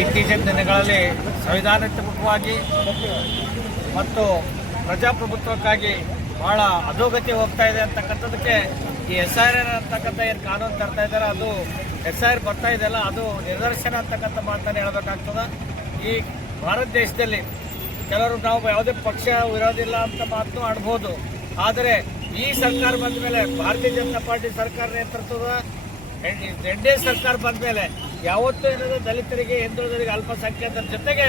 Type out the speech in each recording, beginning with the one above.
ಇತ್ತೀಚಿನ ದಿನಗಳಲ್ಲಿ ಸಂವಿಧಾನಾತ್ಮಕವಾಗಿ ಮತ್ತು ಪ್ರಜಾಪ್ರಭುತ್ವಕ್ಕಾಗಿ ಬಹಳ ಅಧೋಗತಿ ಹೋಗ್ತಾ ಇದೆ ಅಂತಕ್ಕಂಥದ್ದಕ್ಕೆ ಈ SIR ಅಂತಕ್ಕಂಥ ಏನು ಕಾನೂನು ತರ್ತಾ ಇದ್ದಾರೆ ಅದು SIR ಬರ್ತಾ ಇದೆಯಲ್ಲ ಅದು ನಿದರ್ಶನ ಅಂತಕ್ಕಂಥ ಮಾತನ್ನು ಹೇಳಬೇಕಾಗ್ತದೆ. ಈ ಭಾರತ ದೇಶದಲ್ಲಿ ಕೆಲವರು ನಾವು ಯಾವುದೇ ಪಕ್ಷ ವಿರೋಧಿಲ್ಲ ಅಂತ ಮಾತನ್ನು ಆಡ್ಬೋದು, ಆದರೆ ಈ ಸರ್ಕಾರ ಬಂದ ಮೇಲೆ ಭಾರತೀಯ ಜನತಾ ಪಾರ್ಟಿ ಸರ್ಕಾರ ನೇತೃತ್ವದ NDA ಸರ್ಕಾರ ಬಂದ ಮೇಲೆ ಯಾವತ್ತೂ ಏನಾದರೂ ದಲಿತರಿಗೆ, ಹಿಂದುಳಿದರಿಗೆ, ಅಲ್ಪಸಂಖ್ಯಾತರ ಜೊತೆಗೆ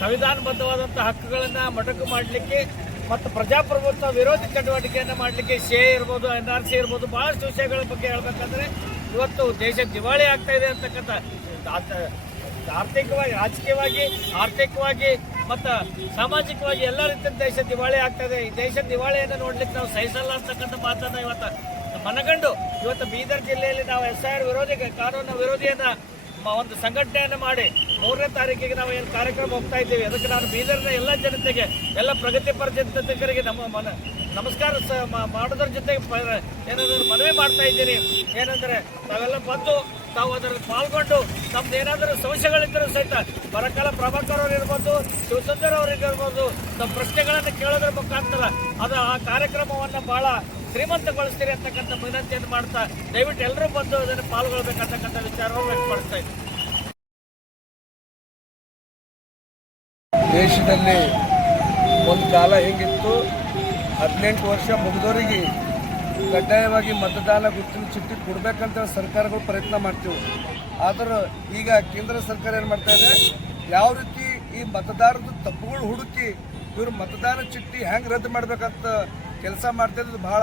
ಸಂವಿಧಾನಬದ್ಧವಾದಂಥ ಹಕ್ಕುಗಳನ್ನು ಮೊಟಕು ಮಾಡಲಿಕ್ಕೆ ಮತ್ತು ಪ್ರಜಾಪ್ರಭುತ್ವ ವಿರೋಧಿ ಚಟುವಟಿಕೆಯನ್ನು ಮಾಡಲಿಕ್ಕೆ CA ಇರ್ಬೋದು, NRC ಇರ್ಬೋದು, ಭಾಳಷ್ಟು ವಿಷಯಗಳ ಬಗ್ಗೆ ಹೇಳಬೇಕಂದ್ರೆ ಇವತ್ತು ದೇಶ ದಿವಾಳಿ ಆಗ್ತಾ ಇದೆ ಅಂತಕ್ಕಂಥ ಆರ್ಥಿಕವಾಗಿ, ರಾಜಕೀಯವಾಗಿ, ಆರ್ಥಿಕವಾಗಿ ಮತ್ತು ಸಾಮಾಜಿಕವಾಗಿ ಎಲ್ಲ ರೀತಿಯ ದೇಶ ದಿವಾಳಿ ಆಗ್ತಾ ಇದೆ. ಈ ದೇಶ ದಿವಾಳಿಯನ್ನು ನೋಡ್ಲಿಕ್ಕೆ ನಾವು ಸಹಿಸಲ್ಲ ಅಂತಕ್ಕಂಥ ಮಾತನ್ನು ಇವತ್ತು ಮನಗಂಡು ಇವತ್ತು ಬೀದರ್ ಜಿಲ್ಲೆಯಲ್ಲಿ ನಾವು SIR ವಿರೋಧಿ ಕಾನೂನು ವಿರೋಧಿಯನ್ನು ಒಂದು ಸಂಘಟನೆಯನ್ನು ಮಾಡಿ 3ನೇ ತಾರೀಕಿಗೆ ನಾವು ಏನು ಕಾರ್ಯಕ್ರಮ ಹೋಗ್ತಾ ಇದ್ದೀವಿ. ಅದಕ್ಕೆ ನಾನು ಬೀದರ್ನ ಎಲ್ಲ ಜನತೆಗೆ, ಎಲ್ಲ ಪ್ರಗತಿಪರ ಜನತೆಗರಿಗೆ ನಮಸ್ಕಾರ ಮಾಡೋದ್ರ ಜೊತೆಗೆ ಏನಾದರೂ ಮನವಿ ಮಾಡ್ತಾ ಇದ್ದೀನಿ. ಏನಂದರೆ ತಾವೆಲ್ಲ ಬಂದು ತಾವು ಅದರಲ್ಲಿ ಪಾಲ್ಗೊಂಡು ನಮ್ದು ಏನಾದರೂ ಸಮಸ್ಯೆಗಳಿದ್ದರೂ ಸಹಿತ ಬರಕಾಲ ಪ್ರಭಾಕರ್ ಅವರು ಇರ್ಬೋದು, ಶಿವಸುಂದರ್ ಅವರಿಗಿರ್ಬೋದು, ನಮ್ಮ ಪ್ರಶ್ನೆಗಳನ್ನು ಕೇಳೋದ್ರ ಮುಖಾಂತರ ಅದು ಆ ಕಾರ್ಯಕ್ರಮವನ್ನು ಭಾಳ ಶ್ರೀಮಂತಗೊಳಿಸ್ತೀರಿ ಅಂತಕ್ಕಂಥ ವಿನಂತಿಯನ್ನು ಮಾಡ್ತಾ ದಯವಿಟ್ಟು ಎಲ್ಲರೂ ಬಂದು ಅದನ್ನು ಪಾಲ್ಗೊಳ್ಬೇಕಂತಕ್ಕಂಥ ವಿಚಾರವನ್ನು ವ್ಯಕ್ತಪಡಿಸ್ತಾ ಇದ್ದೀನಿ. ದೇಶದಲ್ಲಿ ಒಂದು ಕಾಲ ಹೇಗಿತ್ತು, 18 ವರ್ಷ ಮುಗಿದವರಿಗೆ ಕಡ್ಡಾಯವಾಗಿ ಮತದಾನ ಗುರುತಿನ ಚೀಟಿ ಕೊಡ್ಬೇಕಂತ ಸರ್ಕಾರಗಳು ಪ್ರಯತ್ನ ಮಾಡ್ತೀವಿ. ಆದ್ರೆ ಈಗ ಕೇಂದ್ರ ಸರ್ಕಾರ ಏನು ಮಾಡ್ತಾ ಇದೆ, ಯಾವ ರೀತಿ ಈ ಮತದಾರದ ತಪ್ಪುಗಳು ಹುಡುಕಿ ಇವರು ಮತದಾನ ಚೀಟಿ ಹೆಂಗೆ ರದ್ದು ಮಾಡ್ಬೇಕಂತ ಕೆಲಸ ಮಾಡ್ತಾ ಇದ್ದು ಬಹಳ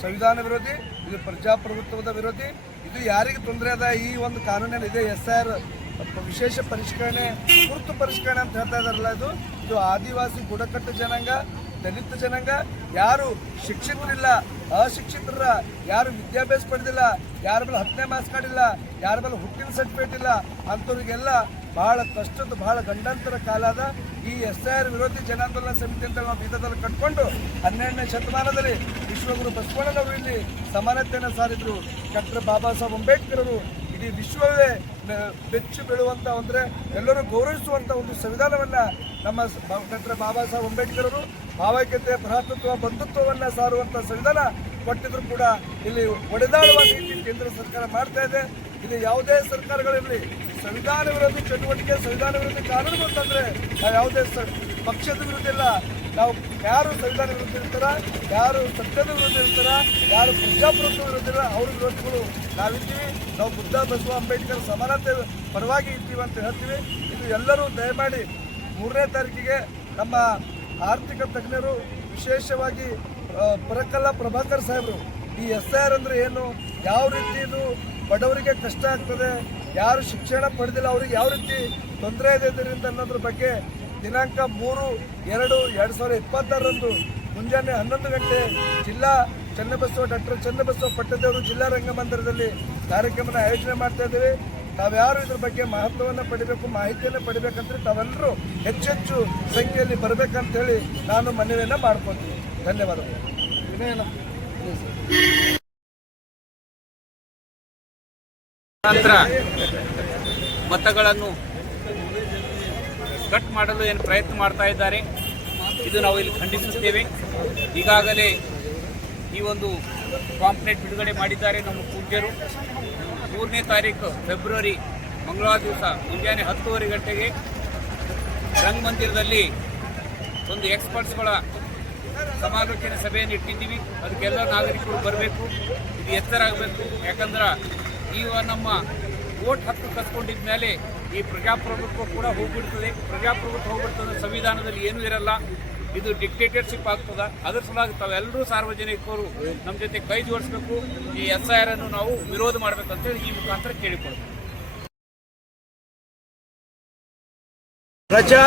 ಸಂವಿಧಾನ ವಿರೋಧಿ, ಇದು ಪ್ರಜಾಪ್ರಭುತ್ವದ ವಿರೋಧಿ. ಇದು ಯಾರಿಗೆ ತೊಂದರೆ ಅದ, ಈ ಒಂದು ಕಾನೂನಲ್ಲಿ ಇದೆ SIR ವಿಶೇಷ ಪರಿಷ್ಕರಣೆ, ತುರ್ತು ಪರಿಷ್ಕರಣೆ ಅಂತ ಹೇಳ್ತಾ ಇದಾರಲ್ಲ, ಇದು ಆದಿವಾಸಿ ಬುಡಕಟ್ಟು ಜನಾಂಗ, ದಲಿತ ಜನಾಂಗ, ಯಾರು ಶಿಕ್ಷಿತರಿಲ್ಲ, ಅಶಿಕ್ಷಿತರ, ಯಾರು ವಿದ್ಯಾಭ್ಯಾಸ ಪಡೆದಿಲ್ಲ, ಯಾರ ಮೇಲೆ 10ನೇ ಮಾರ್ಕ್ಸ್ ಕಾರ್ಡ್ ಇಲ್ಲ, ಯಾರ ಮೇಲೆ ಹುಟ್ಟಿನ ಸರ್ಟಿಫಿಕೇಟ್ ಇಲ್ಲ, ಅಂಥವ್ರಿಗೆಲ್ಲ ಬಹಳ ಕಷ್ಟದ, ಬಹಳ ಗಂಡಾಂತರ ಕಾಲ ಅದ. ಈ SIR ವಿರೋಧಿ ಜನಾಂದೋಲನ ಸಮಿತಿ ಅಂತ ನಾವು ಬೀದರ್ದಲ್ಲಿ ಕಟ್ಕೊಂಡು 12ನೇ ಶತಮಾನದಲ್ಲಿ ವಿಶ್ವಗುರು ಬಸವಣ್ಣನವರು ಇಲ್ಲಿ ಸಮಾನತೆಯನ್ನು ಸಾರಿದ್ರು. ಡಾಕ್ಟರ್ ಬಾಬಾ ಸಾಹೇಬ್ ಅಂಬೇಡ್ಕರ್ ಅವರು ಇಡೀ ವಿಶ್ವವೇ ಬೆಚ್ಚು ಬೀಳುವಂಥ, ಅಂದರೆ ಎಲ್ಲರೂ ಗೌರವಿಸುವಂಥ ಒಂದು ಸಂವಿಧಾನವನ್ನು ನಮ್ಮ ಡಾಕ್ಟರ್ ಬಾಬಾ ಸಾಹೇಬ್ ಅಂಬೇಡ್ಕರ್ ಅವರು ಭಾವೈಕ್ಯತೆ, ಭ್ರಾತೃತ್ವ, ಬಂಧುತ್ವವನ್ನು ಸಾರುವಂಥ ಸಂವಿಧಾನ ಕೊಟ್ಟಿದ್ರು ಕೂಡ ಇಲ್ಲಿ ಒಡೆದಾಡುವ ರೀತಿ ಕೇಂದ್ರ ಸರ್ಕಾರ ಮಾಡ್ತಾ ಇದೆ. ಇದು ಯಾವುದೇ ಸರ್ಕಾರಗಳಿರಲಿ ಸಂವಿಧಾನ ವಿರೋಧಿ ಚಟುವಟಿಕೆ, ಸಂವಿಧಾನ ವಿರೋಧಿ ಕಾನೂನು ಅಂತಂದರೆ ನಾವು ಯಾವುದೇ ಪಕ್ಷದ ವಿರುದ್ಧ ಇಲ್ಲ. ನಾವು ಯಾರು ಸಂವಿಧಾನ ವಿರುದ್ಧ ಇರ್ತಾರ, ಯಾರು ಸತ್ಯದ ವಿರುದ್ಧ ಇರ್ತಾರ, ಯಾರು ಪ್ರಜಾಪ್ರಭುತ್ವ ವಿರುದ್ಧ ಇಲ್ಲ, ಅವ್ರ ವಿರೋಧಿಗಳು ನಾವಿದ್ದೀವಿ. ನಾವು ಬುದ್ಧ, ಬಸವ, ಅಂಬೇಡ್ಕರ್ ಸಮಾನತೆ ಪರವಾಗಿ ಇರ್ತೀವಿ ಅಂತ ಹೇಳ್ತೀವಿ. ಇದು ಎಲ್ಲರೂ ದಯಮಾಡಿ 3ನೇ ತಾರೀಕಿಗೆ ನಮ್ಮ ಆರ್ಥಿಕ ತಜ್ಞರು, ವಿಶೇಷವಾಗಿ ಪರಕಲ್ಲ ಪ್ರಭಾಕರ್ ಸಾಹೇಬರು, ಈ SIR ಅಂದರೆ ಏನು, ಯಾವ ರೀತಿ ಇದು ಬಡವರಿಗೆ ಕಷ್ಟ ಆಗ್ತದೆ, ಯಾರು ಶಿಕ್ಷಣ ಪಡೆದಿಲ್ಲ ಅವ್ರಿಗೆ ಯಾವ ರೀತಿ ತೊಂದರೆ ಇದೆ ಇದರಿಂದ ಅನ್ನೋದ್ರ ಬಗ್ಗೆ ದಿನಾಂಕ 3/2/2026 ಮುಂಜಾನೆ 11 ಗಂಟೆ ಜಿಲ್ಲಾ ಚನ್ನಬಸವ, ಡಾಕ್ಟರ್ ಚನ್ನಬಸವ ಪಟ್ಟದೇವರು ಜಿಲ್ಲಾ ರಂಗಮಂದಿರದಲ್ಲಿ ಕಾರ್ಯಕ್ರಮನ ಆಯೋಜನೆ ಮಾಡ್ತಾ ಇದ್ದೀವಿ. ತಾವ್ಯಾರು ಇದ್ರ ಬಗ್ಗೆ ಮಹತ್ವವನ್ನು ಪಡಿಬೇಕು, ಮಾಹಿತಿಯನ್ನು ಪಡಿಬೇಕಂದ್ರೆ ತಾವೆಲ್ಲರೂ ಹೆಚ್ಚೆಚ್ಚು ಸಂಖ್ಯೆಯಲ್ಲಿ ಬರಬೇಕಂತೇಳಿ ನಾನು ಮನವಿಯನ್ನು ಮಾಡ್ಕೊತೀನಿ. ಧನ್ಯವಾದಗಳು. ಮತಗಳನ್ನು ಕಟ್ ಮಾಡಲು ಏನು ಪ್ರಯತ್ನ ಮಾಡ್ತಾ ಇದ್ದಾರೆ, ಇದು ನಾವು ಇಲ್ಲಿ ಖಂಡಿಸುತ್ತೇವೆ. ಈಗಾಗಲೇ ಈ ಒಂದು ಪಾಂಪ್ಲೆಟ್ ಬಿಡುಗಡೆ ಮಾಡಿದ್ದಾರೆ ನಮ್ಮ ಪೂಜ್ಯರು. 3ನೇ ತಾರೀಕು ಫೆಬ್ರವರಿ ಮಂಗಳವಾರ ದಿವಸ ಮುಂಜಾನೆ 10:30 ಗಂಟೆಗೆ ರಂಗಮಂದಿರದಲ್ಲಿ ಒಂದು ಎಕ್ಸ್ಪರ್ಟ್ಸ್ಗಳ ಸಮಾಲೋಚನೆ ಸಭೆಯನ್ನು ಇಟ್ಟಿದ್ದೀವಿ. ಅದಕ್ಕೆಲ್ಲ ನಾಗರಿಕರು ಬರಬೇಕು, ಇದು ಎತ್ತರ ಆಗಬೇಕು. ಯಾಕಂದ್ರೆ ಈಗ ನಮ್ಮ ವೋಟ್ ಹಕ್ಕು ಕಸ್ಕೊಂಡಿದ್ದ ಮೇಲೆ ಈ ಪ್ರಜಾಪ್ರಭುತ್ವ ಕೂಡ ಹೋಗ್ಬಿಡ್ತದೆ. ಪ್ರಜಾಪ್ರಭುತ್ವ ಹೋಗ್ಬಿಡ್ತದೆ, ಸಂವಿಧಾನದಲ್ಲಿ ಏನೂ ಇರಲ್ಲ, ಇದು ಡಿಕ್ಟೇಟರ್ಶಿಪ್ ಆಗ್ತದೆ. ಅದರ ಸಲುವಾಗಿ ತಾವೆಲ್ಲರೂ ಸಾರ್ವಜನಿಕರು ನಮ್ಮ ಜೊತೆ ಕೈ ಜೋಡಿಸಬೇಕು, ಈ SIR ಅನ್ನು ನಾವು ವಿರೋಧ ಮಾಡಬೇಕಂತೇಳಿ ಈ ಮುಖಾಂತರ ಕೇಳಿಕೊಳ್ಬೇಕು. ಪ್ರಜಾಸತ್ವ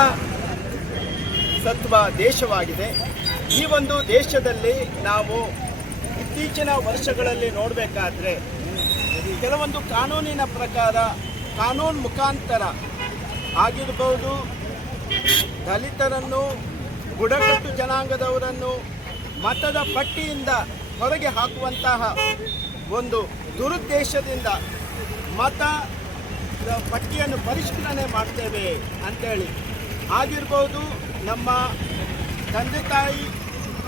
ದೇಶವಾಗಿದೆ. ಈ ಒಂದು ದೇಶದಲ್ಲಿ ನಾವು ಇತ್ತೀಚಿನ ವರ್ಷಗಳಲ್ಲಿ ನೋಡಬೇಕಾದ್ರೆ ಕೆಲವೊಂದು ಕಾನೂನಿನ ಪ್ರಕಾರ, ಕಾನೂನು ಮುಖಾಂತರ ಆಗಿರ್ಬೋದು, ದಲಿತರನ್ನು, ಬುಡಕಟ್ಟು ಜನಾಂಗದವರನ್ನು ಮತದ ಪಟ್ಟಿಯಿಂದ ಹೊರಗೆ ಹಾಕುವಂತಹ ಒಂದು ದುರುದ್ದೇಶದಿಂದ ಮತ ಪಟ್ಟಿಯನ್ನು ಪರಿಷ್ಕರಣೆ ಮಾಡ್ತೇವೆ ಅಂತೇಳಿ ಆಗಿರ್ಬೋದು. ನಮ್ಮ ತಂದೆ ತಾಯಿ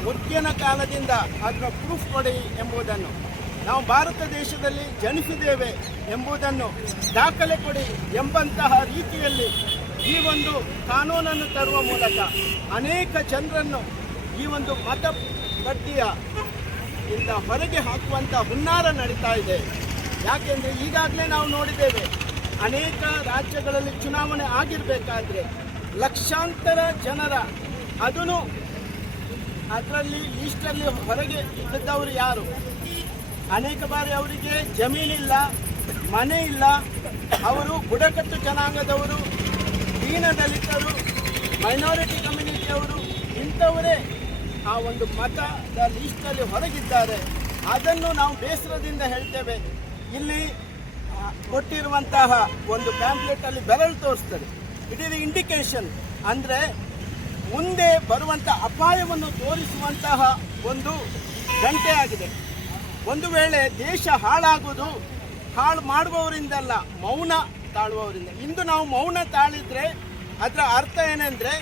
ಮುಖ್ಯನ ಕಾಲದಿಂದ ಅದರ ಪ್ರೂಫ್ ಕೊಡಿ ಎಂಬುದನ್ನು, ನಾವು ಭಾರತ ದೇಶದಲ್ಲಿ ಜನಿಸಿದ್ದೇವೆ ಎಂಬುದನ್ನು ದಾಖಲೆ ಕೊಡಿ ಎಂಬಂತಹ ರೀತಿಯಲ್ಲಿ ಈ ಒಂದು ಕಾನೂನನ್ನು ತರುವ ಮೂಲಕ ಅನೇಕ ಜನರನ್ನು ಈ ಒಂದು ಮತಪಟ್ಟಿಯ ಇಂದ ಹೊರಗೆ ಹಾಕುವಂಥ ಹುನ್ನಾರ ನಡೀತಾ ಇದೆ. ಯಾಕೆಂದರೆ ಈಗಾಗಲೇ ನಾವು ನೋಡಿದ್ದೇವೆ, ಅನೇಕ ರಾಜ್ಯಗಳಲ್ಲಿ ಚುನಾವಣೆ ಆಗಿರಬೇಕಾದ್ರೆ ಲಕ್ಷಾಂತರ ಜನರ ಅದರಲ್ಲಿ ಲೀಸ್ಟಲ್ಲಿ ಹೊರಗೆ ಇದ್ದವರು ಯಾರು? ಅನೇಕ ಬಾರಿ ಅವರಿಗೆ ಜಮೀನಿಲ್ಲ, ಮನೆ ಇಲ್ಲ, ಅವರು ಬುಡಕಟ್ಟು ಜನಾಂಗದವರು, ದೀನದಲಿತರು, ಮೈನಾರಿಟಿ ಕಮ್ಯುನಿಟಿಯವರು, ಇಂಥವರೇ ಆ ಒಂದು ಮತದ ಲೀಸ್ಟಲ್ಲಿ ಹೊರಗಿದ್ದಾರೆ. ಅದನ್ನು ನಾವು ಬೇಸರದಿಂದ ಹೇಳ್ತೇವೆ. ಇಲ್ಲಿ ಕೊಟ್ಟಿರುವಂತಹ ಒಂದು ಪ್ಯಾಂಪ್ಲೆಟಲ್ಲಿ ಬೆರಳು ತೋರಿಸ್ತದೆ. ಇಟ್ ಈಸ್ ಇಂಡಿಕೇಶನ್, ಅಂದರೆ ಮುಂದೆ ಬರುವಂಥ ಅಪಾಯವನ್ನು ತೋರಿಸುವಂತಹ ಒಂದು ಗಂಟೆ ಆಗಿದೆ. ಒಂದು ವೇಳೆ ದೇಶ ಹಾಳಾಗುವುದು ಹಾಳು ಮಾಡುವವರಿಂದಲ್ಲ, ಮೌನ ತಾಳುವವರಿಂದ. ಇಂದು ನಾವು ಮೌನ ತಾಳಿದ್ರೆ ಅದರ ಅರ್ಥ ಏನೆಂದರೆ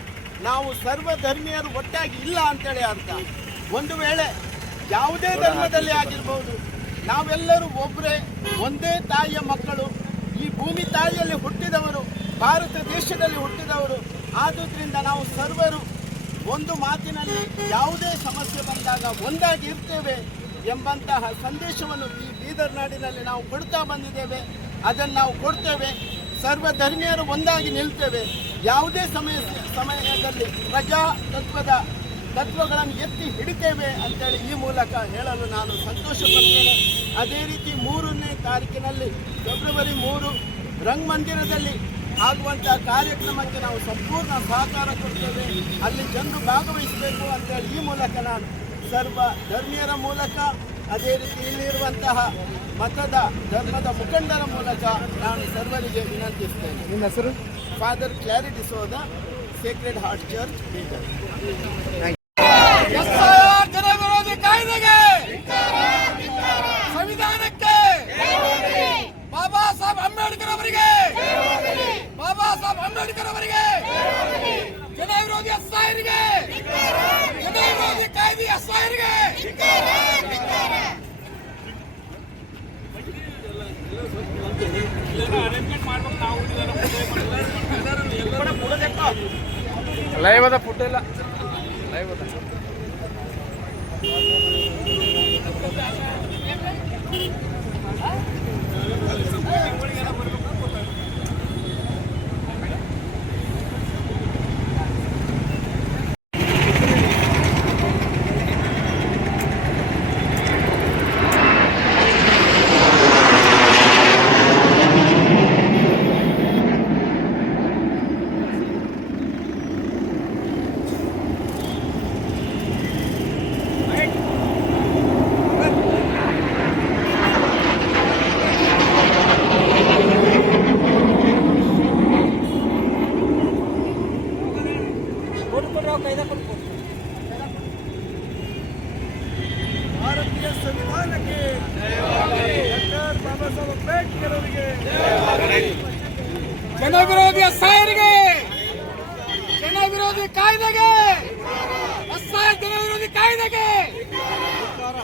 ನಾವು ಸರ್ವಧರ್ಮೀಯರು ಒಟ್ಟಾಗಿ ಇಲ್ಲ ಅಂತೇಳಿ ಅರ್ಥ. ಒಂದು ವೇಳೆ ಯಾವುದೇ ಧರ್ಮದಲ್ಲಿ ಆಗಿರ್ಬೋದು, ನಾವೆಲ್ಲರೂ ಒಬ್ಬರೇ, ಒಂದೇ ತಾಯಿಯ ಮಕ್ಕಳು, ಈ ಭೂಮಿ ತಾಯಿಯಲ್ಲಿ ಹುಟ್ಟಿದವರು, ಭಾರತ ದೇಶದಲ್ಲಿ ಹುಟ್ಟಿದವರು. ಆದುದರಿಂದ ನಾವು ಸರ್ವರು ಒಂದು ಮಾತಿನಲ್ಲಿ ಯಾವುದೇ ಸಮಸ್ಯೆ ಬಂದಾಗ ಒಂದಾಗಿ ಇರ್ತೇವೆ ಎಂಬಂತಹ ಸಂದೇಶವನ್ನು ಈ ಬೀದರ್ ನಾಡಿನಲ್ಲಿ ನಾವು ಕೊಡ್ತಾ ಬಂದಿದ್ದೇವೆ. ಅದನ್ನು ನಾವು ಕೊಡ್ತೇವೆ. ಸರ್ವಧರ್ಮೀಯರು ಒಂದಾಗಿ ನಿಲ್ತೇವೆ. ಯಾವುದೇ ಸಮಯದಲ್ಲಿ ತತ್ವಗಳನ್ನು ಎತ್ತಿ ಹಿಡಿತೇವೆ ಅಂತೇಳಿ ಈ ಮೂಲಕ ಹೇಳಲು ನಾನು ಸಂತೋಷ ಪಡ್ತೇನೆ. ಅದೇ ರೀತಿ 3ನೇ ತಾರೀಕಿನಲ್ಲಿ ಫೆಬ್ರವರಿ 3 ರಂಗಮಂದಿರದಲ್ಲಿ ಆಗುವಂಥ ಕಾರ್ಯಕ್ರಮಕ್ಕೆ ನಾವು ಸಂಪೂರ್ಣ ಸಹಕಾರ ಕೊಡ್ತೇವೆ. ಅಲ್ಲಿ ಜನರು ಭಾಗವಹಿಸಬೇಕು ಅಂತೇಳಿ ಈ ಮೂಲಕ ನಾನು ಸರ್ವ ಧರ್ಮೀಯರ ಮೂಲಕ, ಅದೇ ರೀತಿ ಇಲ್ಲಿರುವಂತಹ ಧರ್ಮದ ಮುಖಂಡರ ಮೂಲಕ ನಾನು ಸರ್ವರಿಗೆ ವಿನಂತಿಸ್ತೇನೆ. ನಿಮ್ಮ ಹೆಸರು? Father Clary D'Souza, Sacred Heart Church, Bidar. ಜನ ವಿರೋಧಿ ಕಾಯ್ದೆಗೆ, ಸಂವಿಧಾನಕ್ಕೆ, ಬಾಬಾ ಸಾಹೇಬ್ ಅಂಬೇಡ್ಕರ್ ಅವರಿಗೆ, ಜನ ವಿರೋಧಿ ಎಸ್ಐರಿಗೆ, ಜನ ವಿರೋಧಿ ಕಾಯ್ದೆ ಎಸ್ಐರಿಗೆ. ಲೈವ್ ಅದ, ಫುಡ್ ಇಲ್ಲ, ಲೈವ್ ಅದ. ಭಾರತೀಯ ಸಂವಿಧಾನಕ್ಕೆ, ಡಾಕ್ಟರ್ ಬಾಬಾ ಸಾಹೇಬ್ ಅಂಬೇಡ್ಕರ್ ಅವರಿಗೆ, ಜನ ವಿರೋಧಿ ಎಸ್ಐರಿಗೆ, ಜನ ವಿರೋಧಿ ಕಾಯ್ದೆಗೆ, ಎಸ್ಐ ಜನ ವಿರೋಧಿ ಕಾಯ್ದೆಗೆ. ಜಾಗ